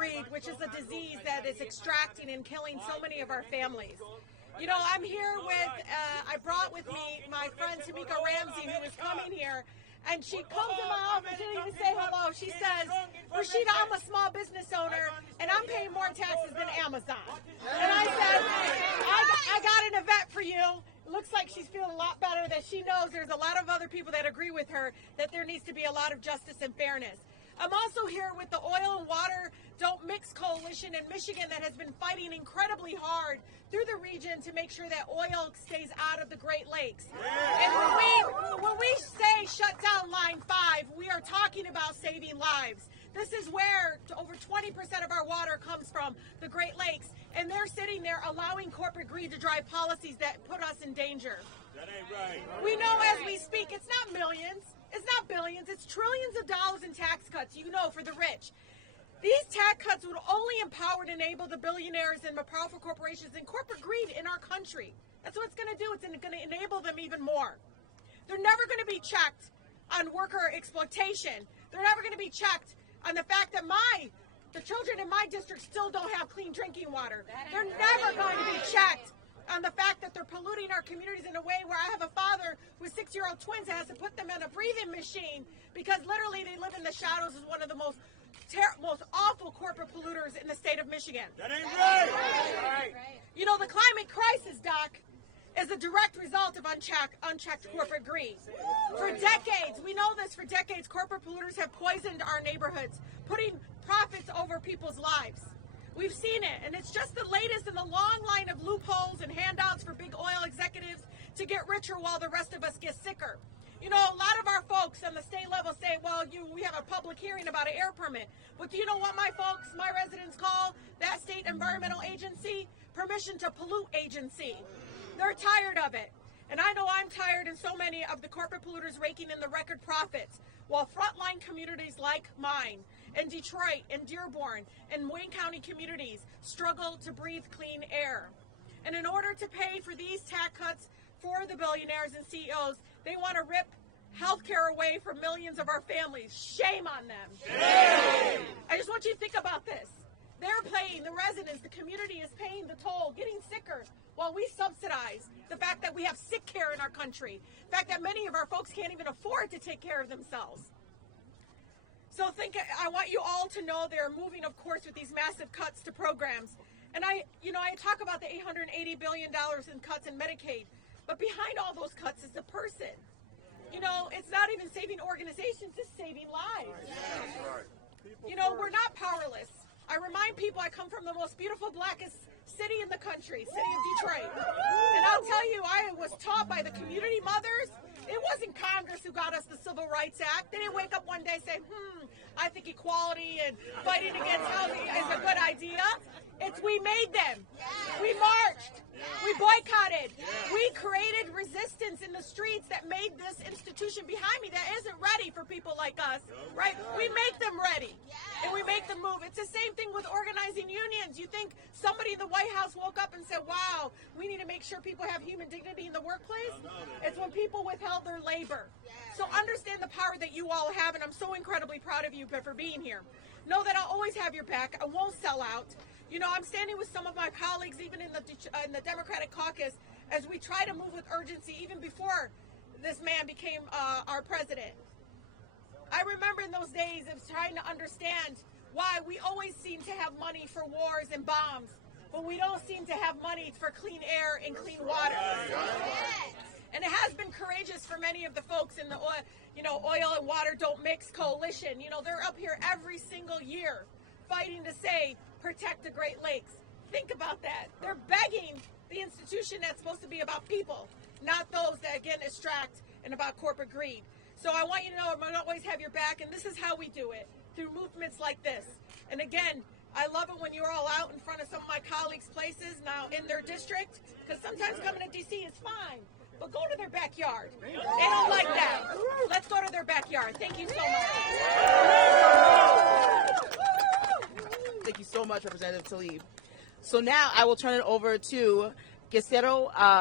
greed, which is a disease that is extracting and killing so many of our families. You know, I'm here with, I brought with me my friend Tamika Ramsey, who is coming here, and she comes to my office, didn't even say hello. She says, Rashida, I'm a small business owner, and I'm paying more taxes than Amazon. And I said, I got an event for you. It looks like she's feeling a lot better, that she knows there's a lot of other people that agree with her that there needs to be a lot of justice and fairness. I'm also here with the Oil and Water Don't Mix Coalition in Michigan that has been fighting incredibly hard through the region to make sure that oil stays out of the Great Lakes. And when we say shut down Line 5, we are talking about saving lives. This is where over 20% of our water comes from, the Great Lakes, and they're sitting there allowing corporate greed to drive policies that put us in danger. That ain't right. We know as we speak, it's not millions. It's not billions, it's trillions of dollars in tax cuts, you know, for the rich. These tax cuts would only empower and enable the billionaires and the powerful corporations and corporate greed in our country. That's what it's going to do. It's going to enable them even more. They're never going to be checked on worker exploitation. They're never going to be checked on the fact that the children in my district still don't have clean drinking water. They're never going to be checked on the fact that they're polluting our communities in a way where I have a father with 6-year-old twins that has to put them in a breathing machine because literally they live in the shadows as one of the most awful corporate polluters in the state of Michigan. That ain't right. You know, the climate crisis, Doc, is a direct result of unchecked corporate greed. For decades, we know this, for decades, corporate polluters have poisoned our neighborhoods, putting profits over people's lives. We've seen it, and it's just the latest in the long line of loopholes and handouts for big oil executives to get richer while the rest of us get sicker. You know, a lot of our folks on the state level say, well, we have a public hearing about an air permit. But do you know what my residents call that state environmental agency? Permission to pollute agency. They're tired of it. And I know I'm tired, and so many of the corporate polluters raking in the record profits, while frontline communities like mine, in Detroit, and Dearborn, and Wayne County communities struggle to breathe clean air. And in order to pay for these tax cuts for the billionaires and CEOs, they want to rip health care away from millions of our families. Shame on them. Shame! I just want you to think about this. They're paying, the residents, the community is paying the toll, getting sicker, while we subsidize the fact that we have sick care in our country, the fact that many of our folks can't even afford to take care of themselves. So I want you all to know they're moving, of course, with these massive cuts to programs. And I talk about the $880 billion in cuts in Medicaid, but behind all those cuts is the person. You know, it's not even saving organizations, it's saving lives. You know, we're not powerless. I remind people I come from the most beautiful, blackest city in the country, city of Detroit. And I'll tell you, I was taught by the community mothers. It wasn't Congress who got us the Civil Rights Act. They didn't wake up one day and say, I think equality and fighting against housing is a good idea. It's we made them. We marched. We boycotted. We created resistance in the streets that made this institution behind me that isn't ready for people like us, right? We make them ready, and we make them move. It's the same thing with organizing unions. You think somebody in the White House woke up and said, wow, we need to make sure people have human dignity in the workplace? It's when people withheld their labor. So understand the power that you all have, and I'm so incredibly proud of you for being here. Know that I'll always have your back. I won't sell out. You know, I'm standing with some of my colleagues, even in the Democratic caucus, as we try to move with urgency, even before this man became our president. I remember in those days of trying to understand why we always seem to have money for wars and bombs, but we don't seem to have money for clean air and clean water. And it has been courageous for many of the folks in the Oil and Water Don't Mix Coalition. You know, they're up here every single year fighting to say, protect the Great Lakes. Think about that. They're begging the institution that's supposed to be about people, not those that, again, extract and about corporate greed. So I want you to know I'm going to always have your back, and this is how we do it, through movements like this. And again, I love it when you're all out in front of some of my colleagues' places now in their district, because sometimes coming to D.C. is fine, but go to their backyard. They don't like that. Let's go to their backyard. Thank you so much. Thank you so much, Representative Tlaib. So now I will turn it over to Gisero